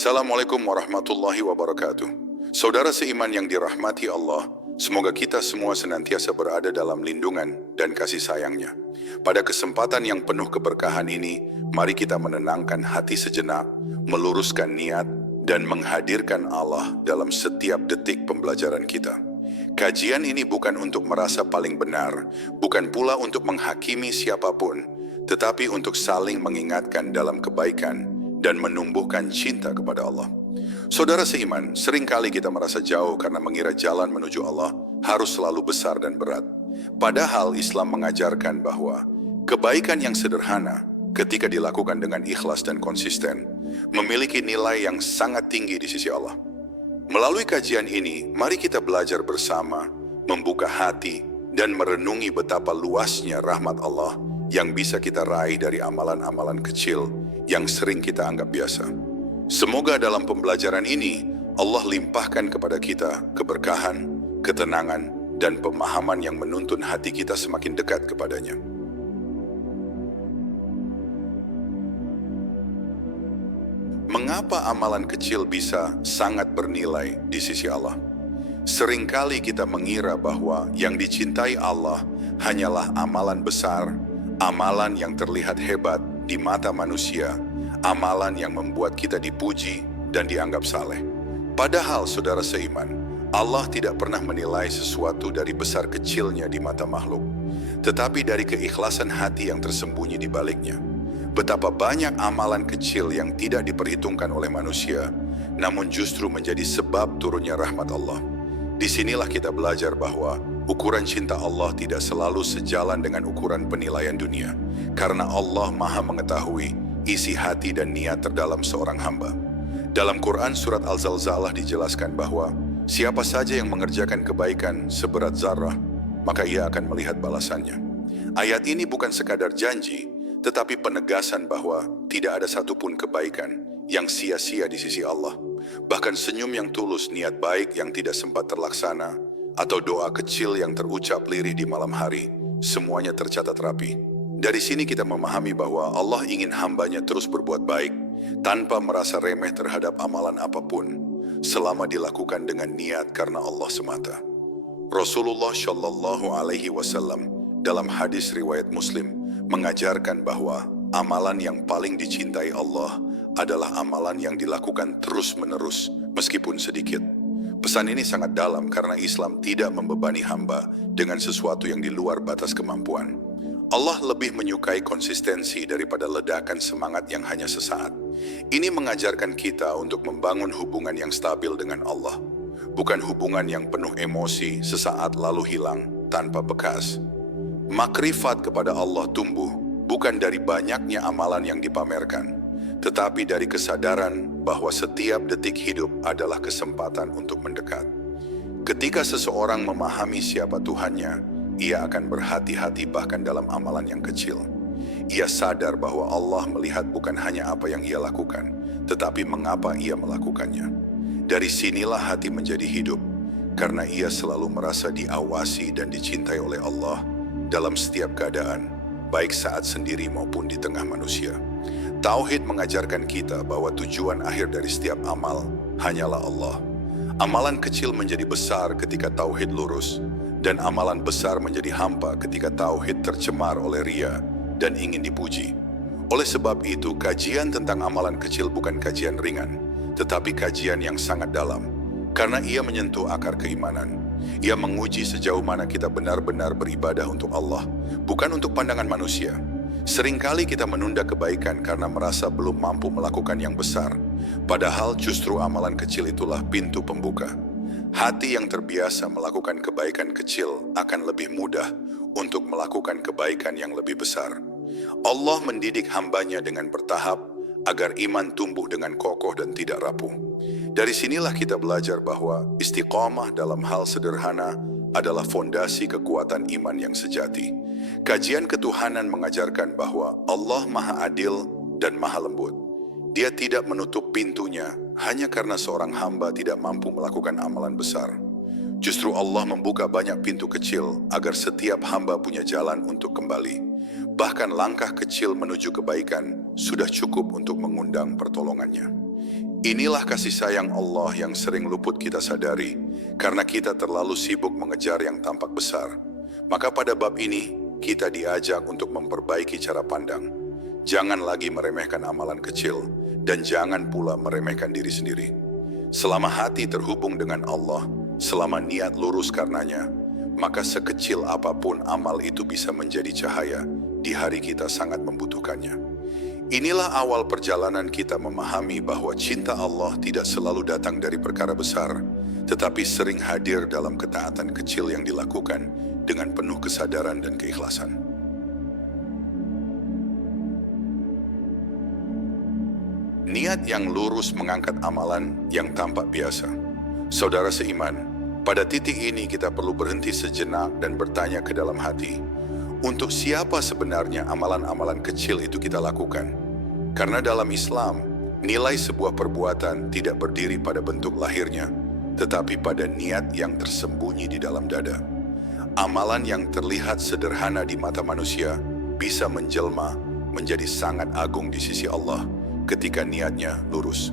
Assalamualaikum warahmatullahi wabarakatuh. Saudara seiman yang dirahmati Allah, semoga kita semua senantiasa berada dalam lindungan dan kasih sayangnya. Pada kesempatan yang penuh keberkahan ini, mari kita menenangkan hati sejenak, meluruskan niat, dan menghadirkan Allah dalam setiap detik pembelajaran kita. Kajian ini bukan untuk merasa paling benar, bukan pula untuk menghakimi siapapun, tetapi untuk saling mengingatkan dalam kebaikan dan menumbuhkan cinta kepada Allah. Saudara seiman, seringkali kita merasa jauh karena mengira jalan menuju Allah harus selalu besar dan berat. Padahal Islam mengajarkan bahwa kebaikan yang sederhana ketika dilakukan dengan ikhlas dan konsisten memiliki nilai yang sangat tinggi di sisi Allah. Melalui kajian ini, mari kita belajar bersama, membuka hati, dan merenungi betapa luasnya rahmat Allah yang bisa kita raih dari amalan-amalan kecil yang sering kita anggap biasa. Semoga dalam pembelajaran ini, Allah limpahkan kepada kita keberkahan, ketenangan, dan pemahaman yang menuntun hati kita semakin dekat kepadanya. Mengapa amalan kecil bisa sangat bernilai di sisi Allah? Seringkali kita mengira bahwa yang dicintai Allah hanyalah amalan besar, amalan yang terlihat hebat di mata manusia, amalan yang membuat kita dipuji dan dianggap saleh. Padahal saudara seiman, Allah tidak pernah menilai sesuatu dari besar kecilnya di mata makhluk, tetapi dari keikhlasan hati yang tersembunyi di baliknya. Betapa banyak amalan kecil yang tidak diperhitungkan oleh manusia, namun justru menjadi sebab turunnya rahmat Allah. Disinilah kita belajar bahwa ukuran cinta Allah tidak selalu sejalan dengan ukuran penilaian dunia, karena Allah Maha mengetahui isi hati dan niat terdalam seorang hamba. Dalam Quran surat Al-Zalzalah dijelaskan bahwa siapa saja yang mengerjakan kebaikan seberat zarah, maka ia akan melihat balasannya. Ayat ini bukan sekadar janji, tetapi penegasan bahwa tidak ada satupun kebaikan yang sia-sia di sisi Allah. Bahkan senyum yang tulus, niat baik yang tidak sempat terlaksana, atau doa kecil yang terucap lirih di malam hari, semuanya tercatat rapi. Dari sini kita memahami bahwa Allah ingin hambanya terus berbuat baik, tanpa merasa remeh terhadap amalan apapun, selama dilakukan dengan niat karena Allah semata. Rasulullah Shallallahu Alaihi Wasallam dalam hadis riwayat Muslim mengajarkan bahwa amalan yang paling dicintai Allah adalah amalan yang dilakukan terus-menerus meskipun sedikit. Pesan ini sangat dalam karena Islam tidak membebani hamba dengan sesuatu yang di luar batas kemampuan. Allah lebih menyukai konsistensi daripada ledakan semangat yang hanya sesaat. Ini mengajarkan kita untuk membangun hubungan yang stabil dengan Allah, bukan hubungan yang penuh emosi sesaat lalu hilang tanpa bekas. Makrifat kepada Allah tumbuh bukan dari banyaknya amalan yang dipamerkan, tetapi dari kesadaran bahwa setiap detik hidup adalah kesempatan untuk mendekat. Ketika seseorang memahami siapa Tuhannya, ia akan berhati-hati bahkan dalam amalan yang kecil. Ia sadar bahwa Allah melihat bukan hanya apa yang ia lakukan, tetapi mengapa ia melakukannya. Dari sinilah hati menjadi hidup, karena ia selalu merasa diawasi dan dicintai oleh Allah dalam setiap keadaan, baik saat sendiri maupun di tengah manusia. Tauhid mengajarkan kita bahwa tujuan akhir dari setiap amal hanyalah Allah. Amalan kecil menjadi besar ketika tauhid lurus, dan amalan besar menjadi hampa ketika tauhid tercemar oleh ria dan ingin dipuji. Oleh sebab itu, kajian tentang amalan kecil bukan kajian ringan, tetapi kajian yang sangat dalam, karena ia menyentuh akar keimanan. Ia menguji sejauh mana kita benar-benar beribadah untuk Allah, bukan untuk pandangan manusia. Seringkali kita menunda kebaikan karena merasa belum mampu melakukan yang besar, padahal justru amalan kecil itulah pintu pembuka. Hati yang terbiasa melakukan kebaikan kecil akan lebih mudah untuk melakukan kebaikan yang lebih besar. Allah mendidik hambanya dengan bertahap agar iman tumbuh dengan kokoh dan tidak rapuh. Dari sinilah kita belajar bahwa istiqamah dalam hal sederhana adalah fondasi kekuatan iman yang sejati. Kajian ketuhanan mengajarkan bahwa Allah Maha Adil dan Maha Lembut. Dia tidak menutup pintunya hanya karena seorang hamba tidak mampu melakukan amalan besar. Justru Allah membuka banyak pintu kecil agar setiap hamba punya jalan untuk kembali. Bahkan langkah kecil menuju kebaikan sudah cukup untuk mengundang pertolongannya. Inilah kasih sayang Allah yang sering luput kita sadari, karena kita terlalu sibuk mengejar yang tampak besar. Maka pada bab ini, kita diajak untuk memperbaiki cara pandang. Jangan lagi meremehkan amalan kecil, dan jangan pula meremehkan diri sendiri. Selama hati terhubung dengan Allah, selama niat lurus karenanya, maka sekecil apapun amal itu bisa menjadi cahaya di hari kita sangat membutuhkannya. Inilah awal perjalanan kita memahami bahwa cinta Allah tidak selalu datang dari perkara besar, tetapi sering hadir dalam ketaatan kecil yang dilakukan dengan penuh kesadaran dan keikhlasan. Niat yang lurus mengangkat amalan yang tampak biasa. Saudara seiman, pada titik ini kita perlu berhenti sejenak dan bertanya ke dalam hati, untuk siapa sebenarnya amalan-amalan kecil itu kita lakukan? Karena dalam Islam, nilai sebuah perbuatan tidak berdiri pada bentuk lahirnya, tetapi pada niat yang tersembunyi di dalam dada. Amalan yang terlihat sederhana di mata manusia bisa menjelma menjadi sangat agung di sisi Allah ketika niatnya lurus.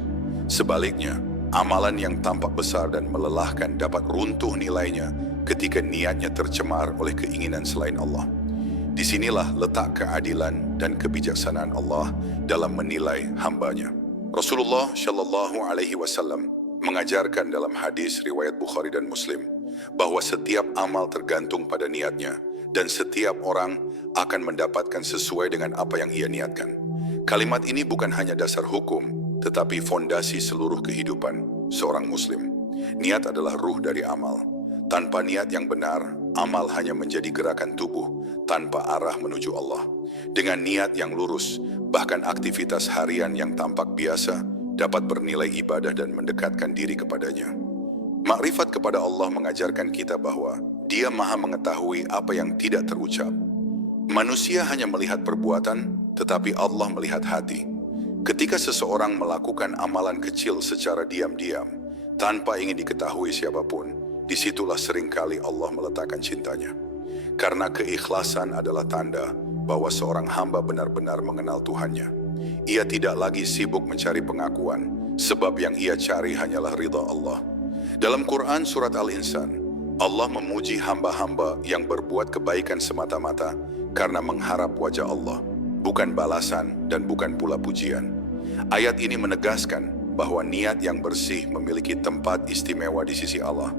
Sebaliknya, amalan yang tampak besar dan melelahkan dapat runtuh nilainya ketika niatnya tercemar oleh keinginan selain Allah. Disinilah letak keadilan dan kebijaksanaan Allah dalam menilai hambanya. Rasulullah Shallallahu Alaihi Wasallam mengajarkan dalam hadis riwayat Bukhari dan Muslim bahwa setiap amal tergantung pada niatnya dan setiap orang akan mendapatkan sesuai dengan apa yang ia niatkan. Kalimat ini bukan hanya dasar hukum, tetapi fondasi seluruh kehidupan seorang Muslim. Niat adalah ruh dari amal. Tanpa niat yang benar, amal hanya menjadi gerakan tubuh tanpa arah menuju Allah. Dengan niat yang lurus, bahkan aktivitas harian yang tampak biasa dapat bernilai ibadah dan mendekatkan diri kepadanya. Makrifat kepada Allah mengajarkan kita bahwa Dia Maha mengetahui apa yang tidak terucap. Manusia hanya melihat perbuatan, tetapi Allah melihat hati. Ketika seseorang melakukan amalan kecil secara diam-diam, tanpa ingin diketahui siapapun, disitulah seringkali Allah meletakkan cintanya. Karena keikhlasan adalah tanda bahwa seorang hamba benar-benar mengenal Tuhannya. Ia tidak lagi sibuk mencari pengakuan, sebab yang ia cari hanyalah ridha Allah. Dalam Quran Surat Al-Insan, Allah memuji hamba-hamba yang berbuat kebaikan semata-mata karena mengharap wajah Allah, bukan balasan dan bukan pula pujian. Ayat ini menegaskan bahwa niat yang bersih memiliki tempat istimewa di sisi Allah.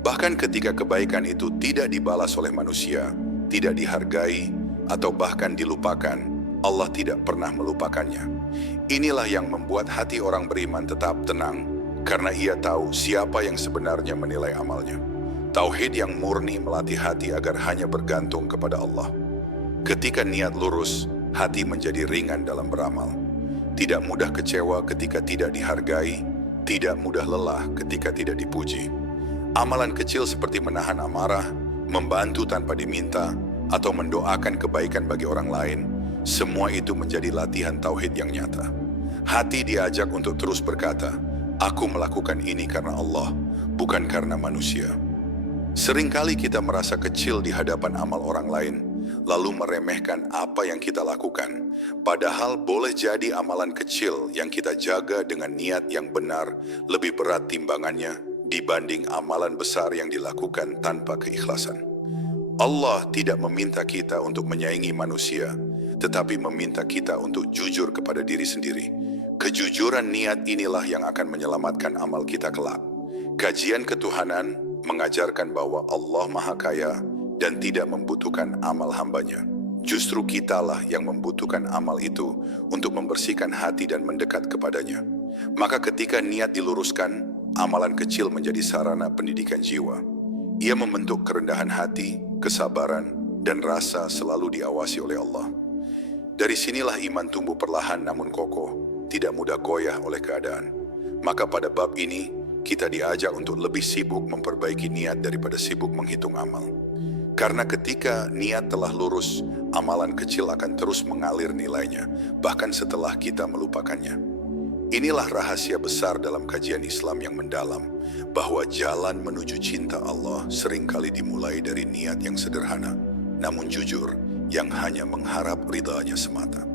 Bahkan ketika kebaikan itu tidak dibalas oleh manusia, tidak dihargai, atau bahkan dilupakan, Allah tidak pernah melupakannya. Inilah yang membuat hati orang beriman tetap tenang, karena ia tahu siapa yang sebenarnya menilai amalnya. Tauhid yang murni melatih hati agar hanya bergantung kepada Allah. Ketika niat lurus, hati menjadi ringan dalam beramal. Tidak mudah kecewa ketika tidak dihargai, tidak mudah lelah ketika tidak dipuji. Amalan kecil seperti menahan amarah, membantu tanpa diminta, atau mendoakan kebaikan bagi orang lain, semua itu menjadi latihan tauhid yang nyata. Hati diajak untuk terus berkata, "Aku melakukan ini karena Allah, bukan karena manusia." Seringkali kita merasa kecil di hadapan amal orang lain, lalu meremehkan apa yang kita lakukan. Padahal boleh jadi amalan kecil yang kita jaga dengan niat yang benar lebih berat timbangannya dibanding amalan besar yang dilakukan tanpa keikhlasan. Allah tidak meminta kita untuk menyaingi manusia, tetapi meminta kita untuk jujur kepada diri sendiri. Kejujuran niat inilah yang akan menyelamatkan amal kita kelak. Kajian ketuhanan mengajarkan bahwa Allah Maha Kaya dan tidak membutuhkan amal hambanya. Justru kitalah yang membutuhkan amal itu untuk membersihkan hati dan mendekat kepadanya. Maka ketika niat diluruskan, amalan kecil menjadi sarana pendidikan jiwa. Ia membentuk kerendahan hati, kesabaran, dan rasa selalu diawasi oleh Allah. Dari sinilah iman tumbuh perlahan namun kokoh, tidak mudah goyah oleh keadaan. Maka pada bab ini, kita diajak untuk lebih sibuk memperbaiki niat daripada sibuk menghitung amal. Karena ketika niat telah lurus, amalan kecil akan terus mengalir nilainya, bahkan setelah kita melupakannya. Inilah rahasia besar dalam kajian Islam yang mendalam, bahwa jalan menuju cinta Allah seringkali dimulai dari niat yang sederhana, namun jujur, yang hanya mengharap ridhanya semata.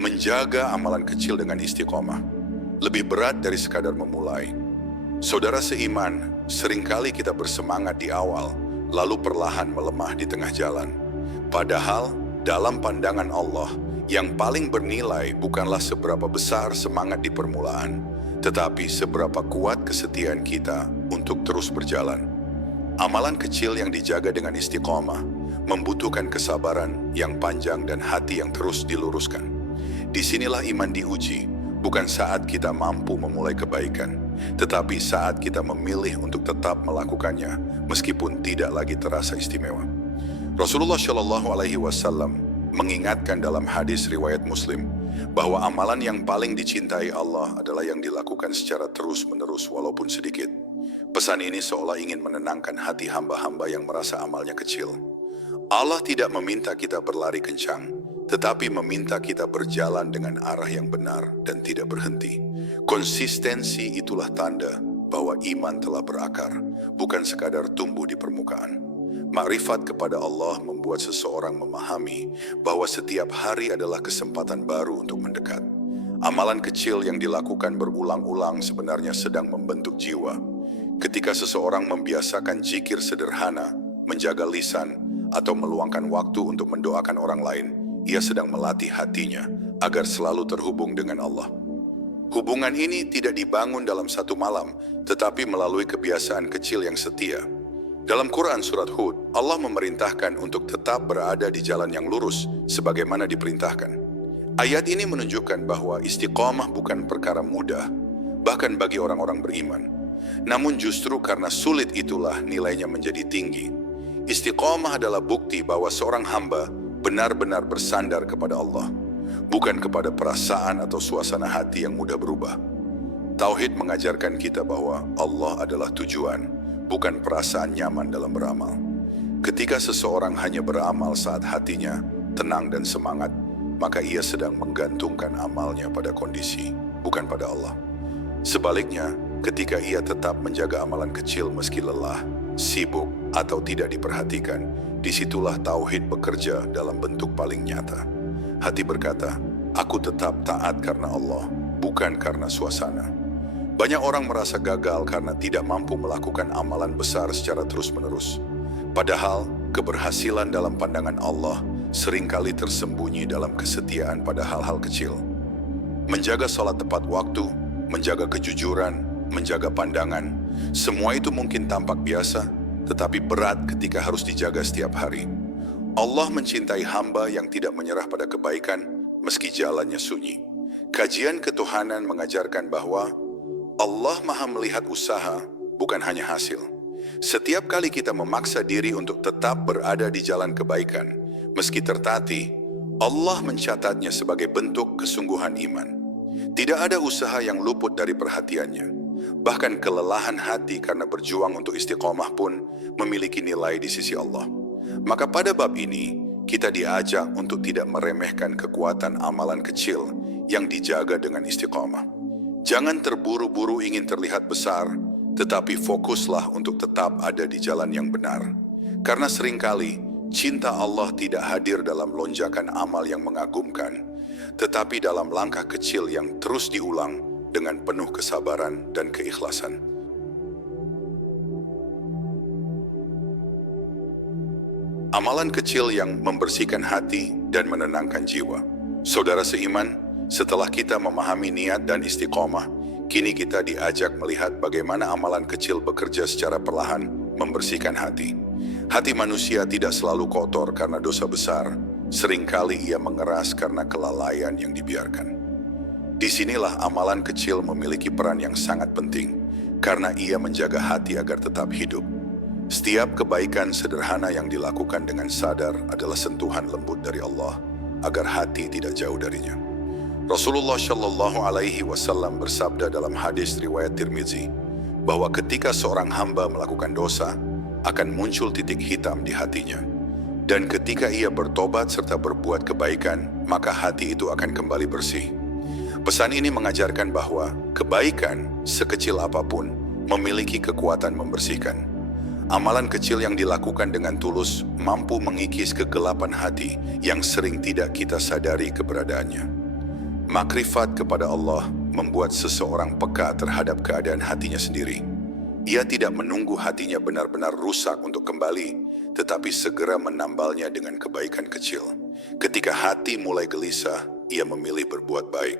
Menjaga amalan kecil dengan istiqomah lebih berat dari sekadar memulai. Saudara seiman, seringkali kita bersemangat di awal, lalu perlahan melemah di tengah jalan. Padahal, dalam pandangan Allah, yang paling bernilai bukanlah seberapa besar semangat di permulaan, tetapi seberapa kuat kesetiaan kita untuk terus berjalan. Amalan kecil yang dijaga dengan istiqomah membutuhkan kesabaran yang panjang dan hati yang terus diluruskan. Disinilah iman diuji, bukan saat kita mampu memulai kebaikan, tetapi saat kita memilih untuk tetap melakukannya meskipun tidak lagi terasa istimewa. Rasulullah Shallallahu Alaihi Wasallam mengingatkan dalam hadis riwayat Muslim bahwa amalan yang paling dicintai Allah adalah yang dilakukan secara terus-menerus walaupun sedikit. Pesan ini seolah ingin menenangkan hati hamba-hamba yang merasa amalnya kecil. Allah tidak meminta kita berlari kencang, tetapi meminta kita berjalan dengan arah yang benar dan tidak berhenti. Konsistensi itulah tanda bahwa iman telah berakar, bukan sekadar tumbuh di permukaan. Makrifat kepada Allah membuat seseorang memahami bahwa setiap hari adalah kesempatan baru untuk mendekat. Amalan kecil yang dilakukan berulang-ulang sebenarnya sedang membentuk jiwa. Ketika seseorang membiasakan zikir sederhana, menjaga lisan, atau meluangkan waktu untuk mendoakan orang lain, ia sedang melatih hatinya agar selalu terhubung dengan Allah. Hubungan ini tidak dibangun dalam satu malam, tetapi melalui kebiasaan kecil yang setia. Dalam Quran Surat Hud, Allah memerintahkan untuk tetap berada di jalan yang lurus, sebagaimana diperintahkan. Ayat ini menunjukkan bahwa istiqomah bukan perkara mudah, bahkan bagi orang-orang beriman. Namun justru karena sulit itulah nilainya menjadi tinggi. Istiqomah adalah bukti bahwa seorang hamba benar-benar bersandar kepada Allah, bukan kepada perasaan atau suasana hati yang mudah berubah. Tauhid mengajarkan kita bahwa Allah adalah tujuan, bukan perasaan nyaman dalam beramal. Ketika seseorang hanya beramal saat hatinya tenang dan semangat, maka ia sedang menggantungkan amalnya pada kondisi, bukan pada Allah. Sebaliknya, ketika ia tetap menjaga amalan kecil meski lelah, sibuk, atau tidak diperhatikan, disitulah tauhid bekerja dalam bentuk paling nyata. Hati berkata, aku tetap taat karena Allah, bukan karena suasana. Banyak orang merasa gagal karena tidak mampu melakukan amalan besar secara terus-menerus. Padahal, keberhasilan dalam pandangan Allah seringkali tersembunyi dalam kesetiaan pada hal-hal kecil. Menjaga sholat tepat waktu, menjaga kejujuran, menjaga pandangan, semua itu mungkin tampak biasa, tetapi berat ketika harus dijaga setiap hari. Allah mencintai hamba yang tidak menyerah pada kebaikan meski jalannya sunyi. Kajian ketuhanan mengajarkan bahwa Allah Maha melihat usaha, bukan hanya hasil. Setiap kali kita memaksa diri untuk tetap berada di jalan kebaikan, meski tertatih, Allah mencatatnya sebagai bentuk kesungguhan iman. Tidak ada usaha yang luput dari perhatiannya. Bahkan kelelahan hati karena berjuang untuk istiqomah pun memiliki nilai di sisi Allah. Maka pada bab ini, kita diajak untuk tidak meremehkan kekuatan amalan kecil yang dijaga dengan istiqomah. Jangan terburu-buru ingin terlihat besar, tetapi fokuslah untuk tetap ada di jalan yang benar. Karena seringkali, cinta Allah tidak hadir dalam lonjakan amal yang mengagumkan, tetapi dalam langkah kecil yang terus diulang dengan penuh kesabaran dan keikhlasan. Amalan kecil yang membersihkan hati dan menenangkan jiwa. Saudara seiman, setelah kita memahami niat dan istiqomah, kini kita diajak melihat bagaimana amalan kecil bekerja secara perlahan membersihkan hati. Hati manusia tidak selalu kotor karena dosa besar, seringkali ia mengeras karena kelalaian yang dibiarkan. Disinilah amalan kecil memiliki peran yang sangat penting, karena ia menjaga hati agar tetap hidup. Setiap kebaikan sederhana yang dilakukan dengan sadar adalah sentuhan lembut dari Allah, agar hati tidak jauh darinya. Rasulullah Shallallahu Alaihi Wasallam bersabda dalam hadis riwayat Tirmizi, bahwa ketika seorang hamba melakukan dosa, akan muncul titik hitam di hatinya. Dan ketika ia bertobat serta berbuat kebaikan, maka hati itu akan kembali bersih. Pesan ini mengajarkan bahwa kebaikan, sekecil apapun, memiliki kekuatan membersihkan. Amalan kecil yang dilakukan dengan tulus mampu mengikis kegelapan hati yang sering tidak kita sadari keberadaannya. Makrifat kepada Allah membuat seseorang peka terhadap keadaan hatinya sendiri. Ia tidak menunggu hatinya benar-benar rusak untuk kembali, tetapi segera menambalnya dengan kebaikan kecil. Ketika hati mulai gelisah, ia memilih berbuat baik.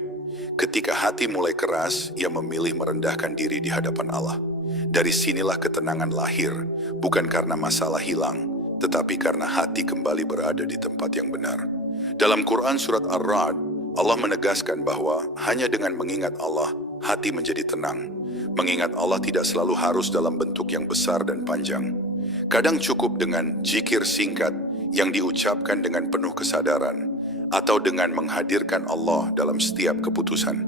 Ketika hati mulai keras, ia memilih merendahkan diri di hadapan Allah. Dari sinilah ketenangan lahir, bukan karena masalah hilang, tetapi karena hati kembali berada di tempat yang benar. Dalam Quran surat Ar-Ra'd, Allah menegaskan bahwa hanya dengan mengingat Allah, hati menjadi tenang. Mengingat Allah tidak selalu harus dalam bentuk yang besar dan panjang. Kadang cukup dengan zikir singkat yang diucapkan dengan penuh kesadaran, atau dengan menghadirkan Allah dalam setiap keputusan.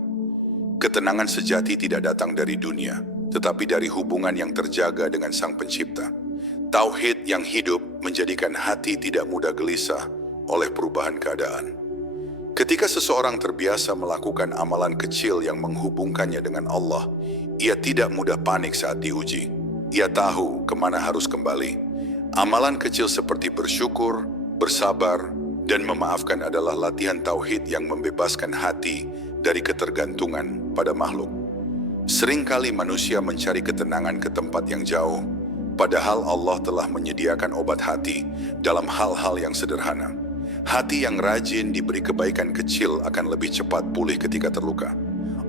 Ketenangan sejati tidak datang dari dunia, tetapi dari hubungan yang terjaga dengan Sang Pencipta. Tauhid yang hidup menjadikan hati tidak mudah gelisah oleh perubahan keadaan. Ketika seseorang terbiasa melakukan amalan kecil yang menghubungkannya dengan Allah, ia tidak mudah panik saat diuji. Ia tahu kemana harus kembali. Amalan kecil seperti bersyukur, bersabar, dan memaafkan adalah latihan tauhid yang membebaskan hati dari ketergantungan pada makhluk. Seringkali manusia mencari ketenangan ke tempat yang jauh, padahal Allah telah menyediakan obat hati dalam hal-hal yang sederhana. Hati yang rajin diberi kebaikan kecil akan lebih cepat pulih ketika terluka.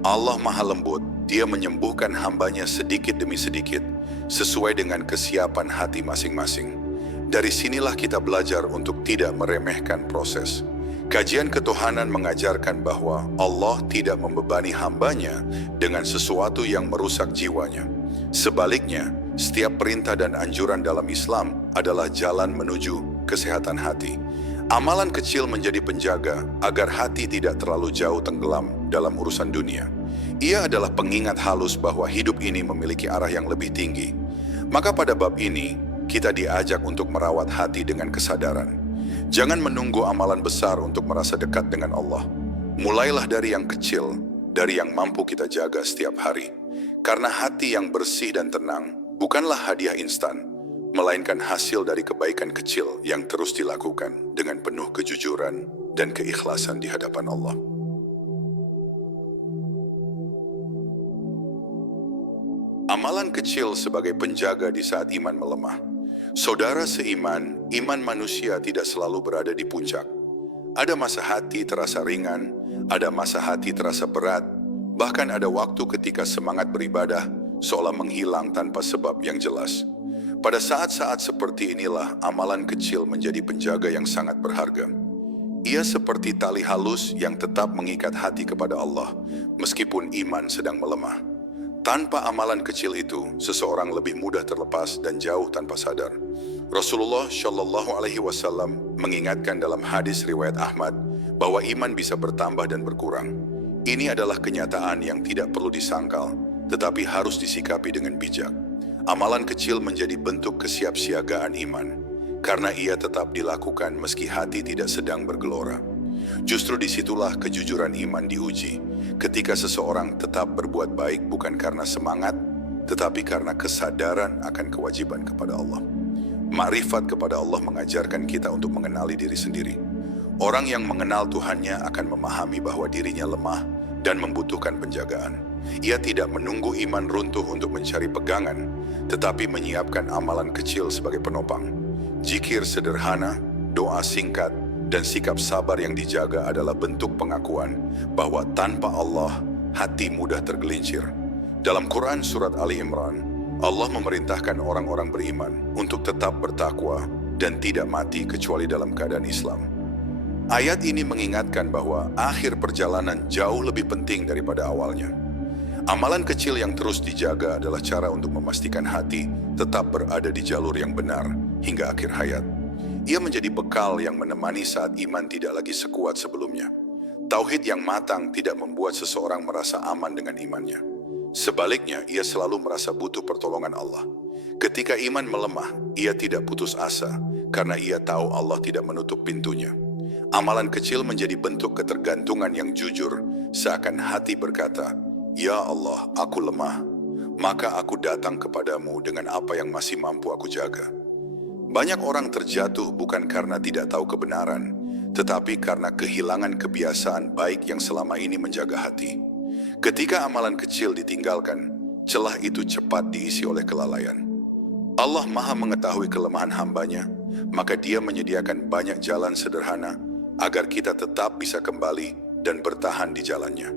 Allah Maha Lembut, Dia menyembuhkan hambanya sedikit demi sedikit, sesuai dengan kesiapan hati masing-masing. Dari sinilah kita belajar untuk tidak meremehkan proses. Kajian ketuhanan mengajarkan bahwa Allah tidak membebani hambanya dengan sesuatu yang merusak jiwanya. Sebaliknya, setiap perintah dan anjuran dalam Islam adalah jalan menuju kesehatan hati. Amalan kecil menjadi penjaga agar hati tidak terlalu jauh tenggelam dalam urusan dunia. Ia adalah pengingat halus bahwa hidup ini memiliki arah yang lebih tinggi. Maka pada bab ini, kita diajak untuk merawat hati dengan kesadaran. Jangan menunggu amalan besar untuk merasa dekat dengan Allah. Mulailah dari yang kecil, dari yang mampu kita jaga setiap hari. Karena hati yang bersih dan tenang bukanlah hadiah instan, melainkan hasil dari kebaikan kecil yang terus dilakukan dengan penuh kejujuran dan keikhlasan di hadapan Allah. Amalan kecil sebagai penjaga di saat iman melemah. Saudara seiman, iman manusia tidak selalu berada di puncak. Ada masa hati terasa ringan, ada masa hati terasa berat, bahkan ada waktu ketika semangat beribadah seolah menghilang tanpa sebab yang jelas. Pada saat-saat seperti inilah amalan kecil menjadi penjaga yang sangat berharga. Ia seperti tali halus yang tetap mengikat hati kepada Allah, meskipun iman sedang melemah. Tanpa amalan kecil itu, seseorang lebih mudah terlepas dan jauh tanpa sadar. Rasulullah Shallallahu Alaihi Wasallam mengingatkan dalam hadis riwayat Ahmad bahwa iman bisa bertambah dan berkurang. Ini adalah kenyataan yang tidak perlu disangkal, tetapi harus disikapi dengan bijak. Amalan kecil menjadi bentuk kesiapsiagaan iman, karena ia tetap dilakukan meski hati tidak sedang bergelora. Justru disitulah kejujuran iman diuji, ketika seseorang tetap berbuat baik bukan karena semangat, tetapi karena kesadaran akan kewajiban kepada Allah. Makrifat kepada Allah mengajarkan kita untuk mengenali diri sendiri. Orang yang mengenal Tuhannya akan memahami bahwa dirinya lemah dan membutuhkan penjagaan. Ia tidak menunggu iman runtuh untuk mencari pegangan, tetapi menyiapkan amalan kecil sebagai penopang. Zikir sederhana, doa singkat, dan sikap sabar yang dijaga adalah bentuk pengakuan bahwa tanpa Allah, hati mudah tergelincir. Dalam Quran Surat Ali Imran, Allah memerintahkan orang-orang beriman untuk tetap bertakwa dan tidak mati kecuali dalam keadaan Islam. Ayat ini mengingatkan bahwa akhir perjalanan jauh lebih penting daripada awalnya. Amalan kecil yang terus dijaga adalah cara untuk memastikan hati tetap berada di jalur yang benar hingga akhir hayat. Ia menjadi bekal yang menemani saat iman tidak lagi sekuat sebelumnya. Tauhid yang matang tidak membuat seseorang merasa aman dengan imannya. Sebaliknya, ia selalu merasa butuh pertolongan Allah. Ketika iman melemah, ia tidak putus asa karena ia tahu Allah tidak menutup pintunya. Amalan kecil menjadi bentuk ketergantungan yang jujur, seakan hati berkata, "Ya Allah, aku lemah, maka aku datang kepadamu dengan apa yang masih mampu aku jaga." Banyak orang terjatuh bukan karena tidak tahu kebenaran, tetapi karena kehilangan kebiasaan baik yang selama ini menjaga hati. Ketika amalan kecil ditinggalkan, celah itu cepat diisi oleh kelalaian. Allah Maha mengetahui kelemahan hambanya, maka Dia menyediakan banyak jalan sederhana agar kita tetap bisa kembali dan bertahan di jalannya.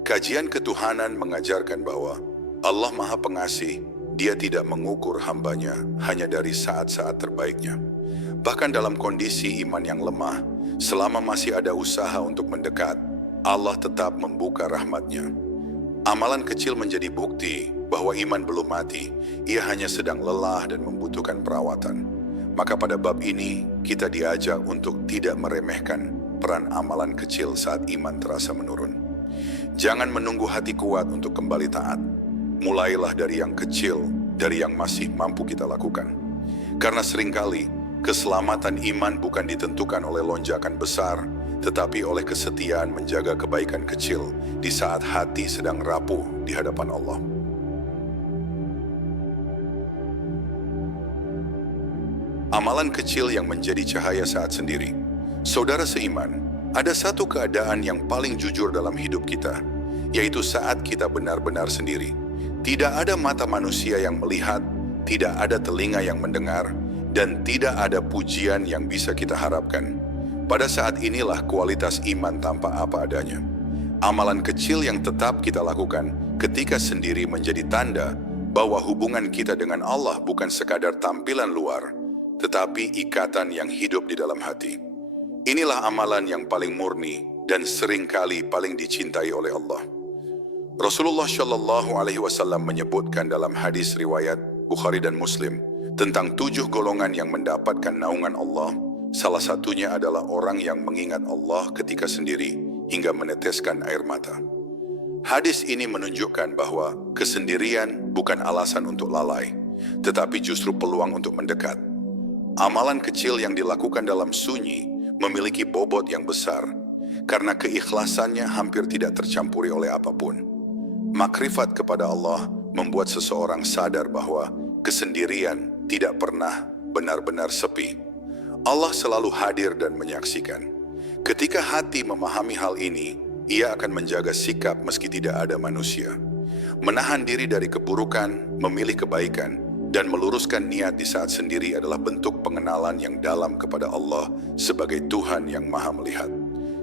Kajian ketuhanan mengajarkan bahwa Allah Maha Pengasih, Dia tidak mengukur hambanya hanya dari saat-saat terbaiknya. Bahkan dalam kondisi iman yang lemah, selama masih ada usaha untuk mendekat, Allah tetap membuka rahmat-Nya. Amalan kecil menjadi bukti bahwa iman belum mati, ia hanya sedang lelah dan membutuhkan perawatan. Maka pada bab ini, kita diajak untuk tidak meremehkan peran amalan kecil saat iman terasa menurun. Jangan menunggu hati kuat untuk kembali taat. Mulailah dari yang kecil, dari yang masih mampu kita lakukan. Karena seringkali, keselamatan iman bukan ditentukan oleh lonjakan besar, tetapi oleh kesetiaan menjaga kebaikan kecil di saat hati sedang rapuh di hadapan Allah. Amalan kecil yang menjadi cahaya saat sendiri. Saudara seiman, ada satu keadaan yang paling jujur dalam hidup kita, yaitu saat kita benar-benar sendiri. Tidak ada mata manusia yang melihat, tidak ada telinga yang mendengar, dan tidak ada pujian yang bisa kita harapkan. Pada saat inilah kualitas iman tampak apa adanya. Amalan kecil yang tetap kita lakukan ketika sendiri menjadi tanda bahwa hubungan kita dengan Allah bukan sekadar tampilan luar, tetapi ikatan yang hidup di dalam hati. Inilah amalan yang paling murni dan seringkali paling dicintai oleh Allah. Rasulullah Shallallahu Alaihi Wasallam menyebutkan dalam hadis riwayat Bukhari dan Muslim tentang 7 golongan yang mendapatkan naungan Allah. Salah satunya adalah orang yang mengingat Allah ketika sendiri hingga meneteskan air mata. Hadis ini menunjukkan bahwa kesendirian bukan alasan untuk lalai, tetapi justru peluang untuk mendekat. Amalan kecil yang dilakukan dalam sunyi memiliki bobot yang besar, karena keikhlasannya hampir tidak tercampuri oleh apapun. Makrifat kepada Allah membuat seseorang sadar bahwa kesendirian tidak pernah benar-benar sepi. Allah selalu hadir dan menyaksikan. Ketika hati memahami hal ini, ia akan menjaga sikap meski tidak ada manusia. Menahan diri dari keburukan, memilih kebaikan, dan meluruskan niat di saat sendiri adalah bentuk pengenalan yang dalam kepada Allah sebagai Tuhan yang Maha Melihat.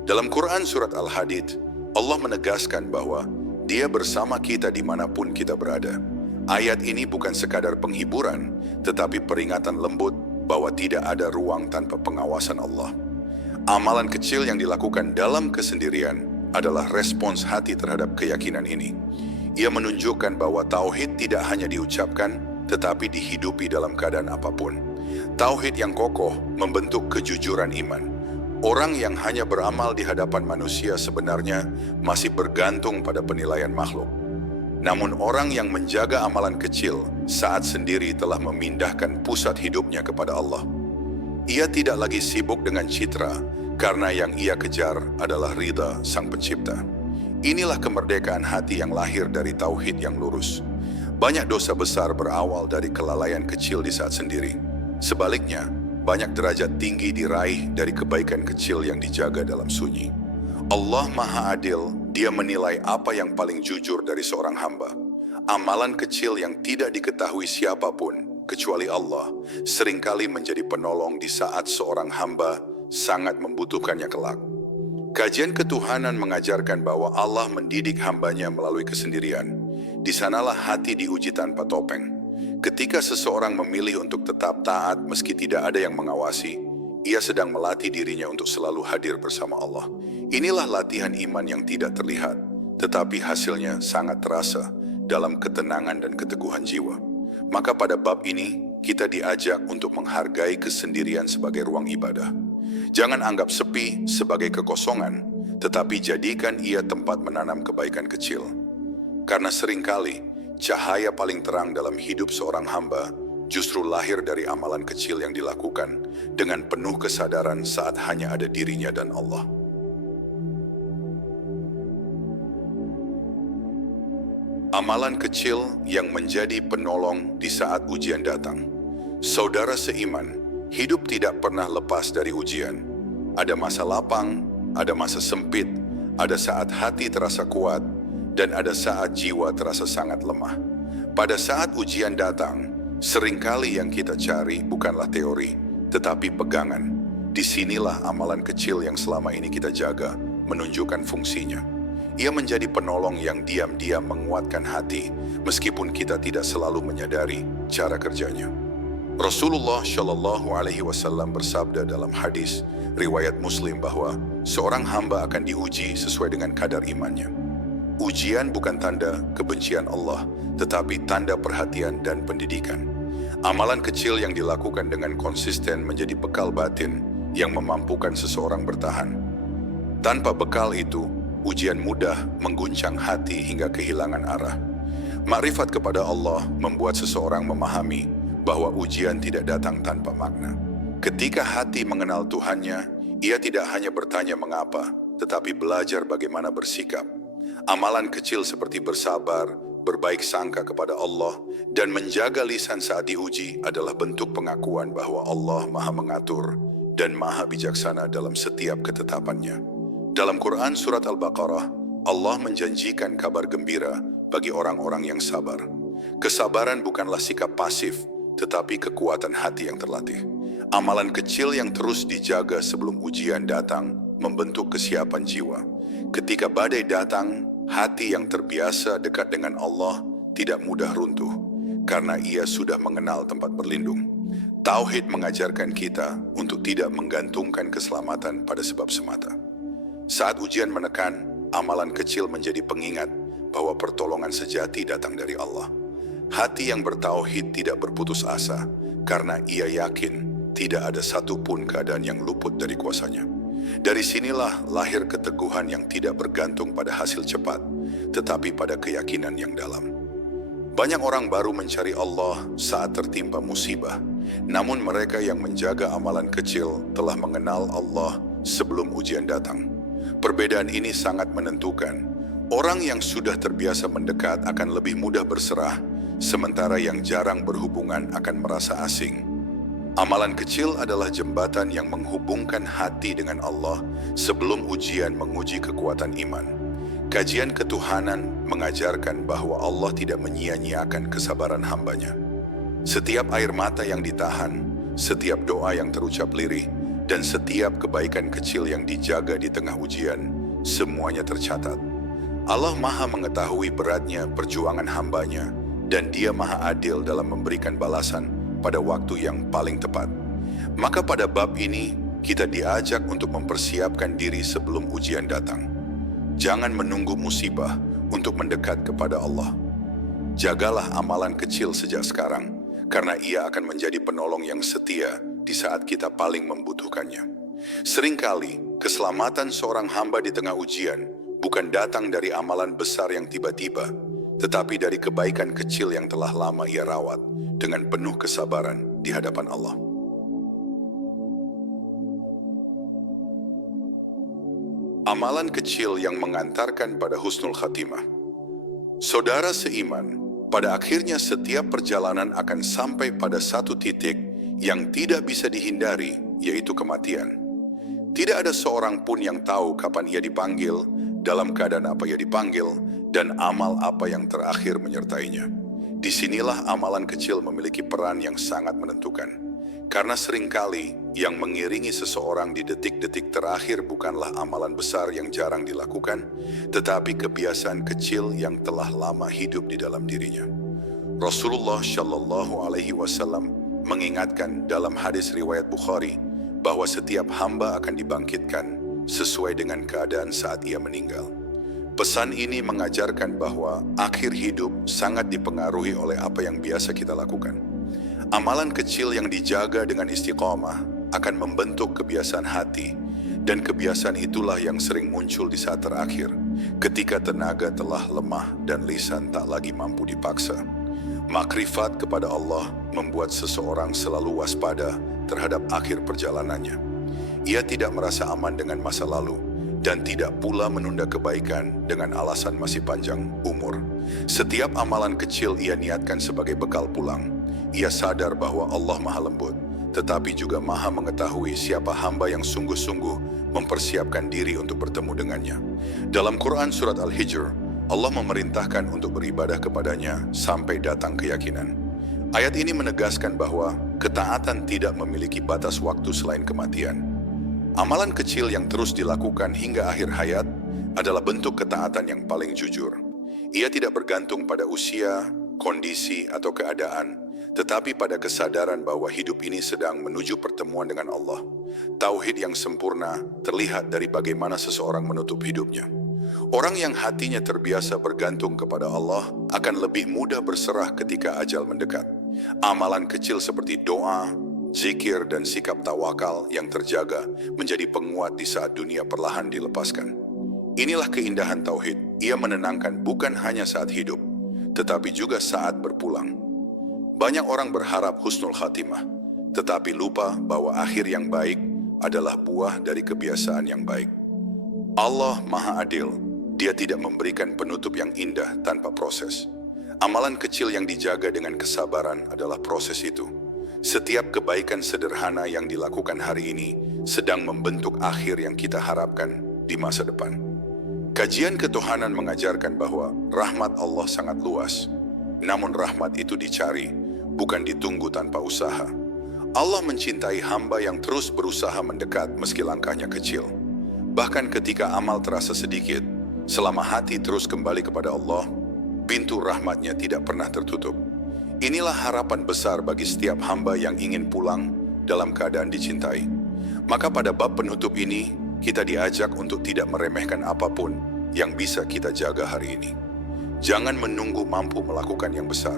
Dalam Quran Surat Al-Hadid, Allah menegaskan bahwa Dia bersama kita dimanapun kita berada. Ayat ini bukan sekadar penghiburan, tetapi peringatan lembut bahwa tidak ada ruang tanpa pengawasan Allah. Amalan kecil yang dilakukan dalam kesendirian adalah respons hati terhadap keyakinan ini. Ia menunjukkan bahwa tauhid tidak hanya diucapkan, tetapi dihidupi dalam keadaan apapun. Tauhid yang kokoh membentuk kejujuran iman. Orang yang hanya beramal di hadapan manusia sebenarnya masih bergantung pada penilaian makhluk. Namun orang yang menjaga amalan kecil saat sendiri telah memindahkan pusat hidupnya kepada Allah. Ia tidak lagi sibuk dengan citra, karena yang ia kejar adalah ridha Sang Pencipta. Inilah kemerdekaan hati yang lahir dari tauhid yang lurus. Banyak dosa besar berawal dari kelalaian kecil di saat sendiri. Sebaliknya, banyak derajat tinggi diraih dari kebaikan kecil yang dijaga dalam sunyi. Allah Maha Adil. Dia menilai apa yang paling jujur dari seorang hamba. Amalan kecil yang tidak diketahui siapapun kecuali Allah seringkali menjadi penolong di saat seorang hamba sangat membutuhkannya kelak. Kajian ketuhanan mengajarkan bahwa Allah mendidik hambanya melalui kesendirian. Di sanalah hati diuji tanpa topeng. Ketika seseorang memilih untuk tetap taat meski tidak ada yang mengawasi, ia sedang melatih dirinya untuk selalu hadir bersama Allah. Inilah latihan iman yang tidak terlihat, tetapi hasilnya sangat terasa dalam ketenangan dan keteguhan jiwa. Maka pada bab ini, kita diajak untuk menghargai kesendirian sebagai ruang ibadah. Jangan anggap sepi sebagai kekosongan, tetapi jadikan ia tempat menanam kebaikan kecil. Karena seringkali, cahaya paling terang dalam hidup seorang hamba justru lahir dari amalan kecil yang dilakukan dengan penuh kesadaran saat hanya ada dirinya dan Allah. Amalan kecil yang menjadi penolong di saat ujian datang. Saudara seiman, hidup tidak pernah lepas dari ujian. Ada masa lapang, ada masa sempit, ada saat hati terasa kuat, dan ada saat jiwa terasa sangat lemah. Pada saat ujian datang, seringkali yang kita cari bukanlah teori, tetapi pegangan. Disinilah amalan kecil yang selama ini kita jaga menunjukkan fungsinya. Ia menjadi penolong yang diam-diam menguatkan hati, meskipun kita tidak selalu menyadari cara kerjanya. Rasulullah Shallallahu Alaihi Wasallam bersabda dalam hadis riwayat Muslim bahwa seorang hamba akan diuji sesuai dengan kadar imannya. Ujian bukan tanda kebencian Allah, tetapi tanda perhatian dan pendidikan. Amalan kecil yang dilakukan dengan konsisten menjadi bekal batin yang memampukan seseorang bertahan. Tanpa bekal itu, ujian mudah mengguncang hati hingga kehilangan arah. Makrifat kepada Allah membuat seseorang memahami bahwa ujian tidak datang tanpa makna. Ketika hati mengenal Tuhannya, ia tidak hanya bertanya mengapa, tetapi belajar bagaimana bersikap. Amalan kecil seperti bersabar, berbaik sangka kepada Allah, dan menjaga lisan saat diuji adalah bentuk pengakuan bahwa Allah Maha Mengatur dan Maha Bijaksana dalam setiap ketetapannya. Dalam Quran Surat Al-Baqarah, Allah menjanjikan kabar gembira bagi orang-orang yang sabar. Kesabaran bukanlah sikap pasif, tetapi kekuatan hati yang terlatih. Amalan kecil yang terus dijaga sebelum ujian datang membentuk kesiapan jiwa. Ketika badai datang, hati yang terbiasa dekat dengan Allah tidak mudah runtuh, karena ia sudah mengenal tempat berlindung. Tauhid mengajarkan kita untuk tidak menggantungkan keselamatan pada sebab semata. Saat ujian menekan, amalan kecil menjadi pengingat bahwa pertolongan sejati datang dari Allah. Hati yang bertauhid tidak berputus asa, karena ia yakin tidak ada satupun keadaan yang luput dari kuasanya. Dari sinilah lahir keteguhan yang tidak bergantung pada hasil cepat, tetapi pada keyakinan yang dalam. Banyak orang baru mencari Allah saat tertimpa musibah, namun mereka yang menjaga amalan kecil telah mengenal Allah sebelum ujian datang. Perbedaan ini sangat menentukan. Orang yang sudah terbiasa mendekat akan lebih mudah berserah, sementara yang jarang berhubungan akan merasa asing. Amalan kecil adalah jembatan yang menghubungkan hati dengan Allah sebelum ujian menguji kekuatan iman. Kajian ketuhanan mengajarkan bahwa Allah tidak menyia-nyiakan kesabaran hambanya. Setiap air mata yang ditahan, setiap doa yang terucap lirih, dan setiap kebaikan kecil yang dijaga di tengah ujian, semuanya tercatat. Allah Maha mengetahui beratnya perjuangan hambanya, dan Dia Maha adil dalam memberikan balasan pada waktu yang paling tepat. Maka pada bab ini, kita diajak untuk mempersiapkan diri sebelum ujian datang. Jangan menunggu musibah untuk mendekat kepada Allah. Jagalah amalan kecil sejak sekarang, karena ia akan menjadi penolong yang setia di saat kita paling membutuhkannya. Seringkali, keselamatan seorang hamba di tengah ujian bukan datang dari amalan besar yang tiba-tiba, tetapi dari kebaikan kecil yang telah lama ia rawat dengan penuh kesabaran di hadapan Allah. Amalan kecil yang mengantarkan pada husnul khatimah. Saudara seiman, pada akhirnya setiap perjalanan akan sampai pada satu titik yang tidak bisa dihindari, yaitu kematian. Tidak ada seorang pun yang tahu kapan ia dipanggil, dalam keadaan apa ia dipanggil, dan amal apa yang terakhir menyertainya. Disinilah amalan kecil memiliki peran yang sangat menentukan. Karena seringkali yang mengiringi seseorang di detik-detik terakhir bukanlah amalan besar yang jarang dilakukan, tetapi kebiasaan kecil yang telah lama hidup di dalam dirinya. Rasulullah Shallallahu Alaihi Wasallam mengingatkan dalam hadis riwayat Bukhari bahwa setiap hamba akan dibangkitkan sesuai dengan keadaan saat ia meninggal. Pesan ini mengajarkan bahwa akhir hidup sangat dipengaruhi oleh apa yang biasa kita lakukan. Amalan kecil yang dijaga dengan istiqomah akan membentuk kebiasaan hati, dan kebiasaan itulah yang sering muncul di saat terakhir, ketika tenaga telah lemah dan lisan tak lagi mampu dipaksa. Makrifat kepada Allah membuat seseorang selalu waspada terhadap akhir perjalanannya. Ia tidak merasa aman dengan masa lalu, dan tidak pula menunda kebaikan dengan alasan masih panjang umur. Setiap amalan kecil ia niatkan sebagai bekal pulang. Ia sadar bahwa Allah Maha Lembut, tetapi juga Maha mengetahui siapa hamba yang sungguh-sungguh mempersiapkan diri untuk bertemu dengannya. Dalam Quran Surat Al-Hijr, Allah memerintahkan untuk beribadah kepadanya sampai datang keyakinan. Ayat ini menegaskan bahwa ketaatan tidak memiliki batas waktu selain kematian. Amalan kecil yang terus dilakukan hingga akhir hayat adalah bentuk ketaatan yang paling jujur. Ia tidak bergantung pada usia, kondisi, atau keadaan, tetapi pada kesadaran bahwa hidup ini sedang menuju pertemuan dengan Allah. Tauhid yang sempurna terlihat dari bagaimana seseorang menutup hidupnya. Orang yang hatinya terbiasa bergantung kepada Allah akan lebih mudah berserah ketika ajal mendekat. Amalan kecil seperti doa, zikir, dan sikap tawakal yang terjaga menjadi penguat di saat dunia perlahan dilepaskan. Inilah keindahan tauhid. Ia menenangkan bukan hanya saat hidup, tetapi juga saat berpulang. Banyak orang berharap husnul khatimah, tetapi lupa bahwa akhir yang baik adalah buah dari kebiasaan yang baik. Allah Maha Adil. Dia tidak memberikan penutup yang indah tanpa proses. Amalan kecil yang dijaga dengan kesabaran adalah proses itu. Setiap kebaikan sederhana yang dilakukan hari ini sedang membentuk akhir yang kita harapkan di masa depan. Kajian ketuhanan mengajarkan bahwa rahmat Allah sangat luas. Namun rahmat itu dicari, bukan ditunggu tanpa usaha. Allah mencintai hamba yang terus berusaha mendekat meski langkahnya kecil. Bahkan ketika amal terasa sedikit, selama hati terus kembali kepada Allah, pintu rahmatnya tidak pernah tertutup. Inilah harapan besar bagi setiap hamba yang ingin pulang dalam keadaan dicintai. Maka pada bab penutup ini, kita diajak untuk tidak meremehkan apapun yang bisa kita jaga hari ini. Jangan menunggu mampu melakukan yang besar.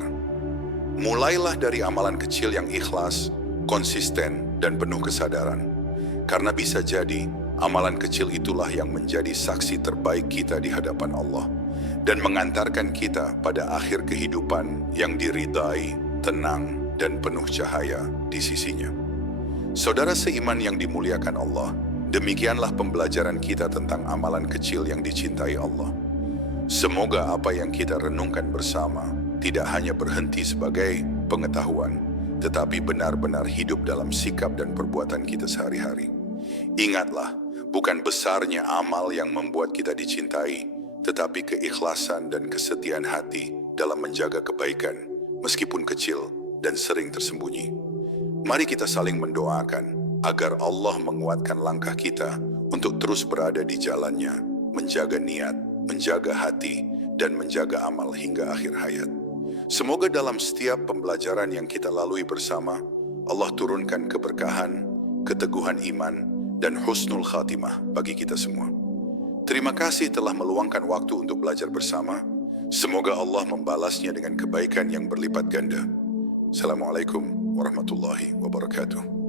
Mulailah dari amalan kecil yang ikhlas, konsisten, dan penuh kesadaran. Karena bisa jadi, amalan kecil itulah yang menjadi saksi terbaik kita di hadapan Allah dan mengantarkan kita pada akhir kehidupan yang diridai, tenang, dan penuh cahaya di sisinya. Saudara seiman yang dimuliakan Allah, demikianlah pembelajaran kita tentang amalan kecil yang dicintai Allah. Semoga apa yang kita renungkan bersama tidak hanya berhenti sebagai pengetahuan, tetapi benar-benar hidup dalam sikap dan perbuatan kita sehari-hari. Ingatlah, bukan besarnya amal yang membuat kita dicintai, tetapi keikhlasan dan kesetiaan hati dalam menjaga kebaikan, meskipun kecil dan sering tersembunyi. Mari kita saling mendoakan agar Allah menguatkan langkah kita untuk terus berada di jalannya, menjaga niat, menjaga hati, dan menjaga amal hingga akhir hayat. Semoga dalam setiap pembelajaran yang kita lalui bersama, Allah turunkan keberkahan, keteguhan iman, dan husnul khatimah bagi kita semua. Terima kasih telah meluangkan waktu untuk belajar bersama. Semoga Allah membalasnya dengan kebaikan yang berlipat ganda. Assalamualaikum warahmatullahi wabarakatuh.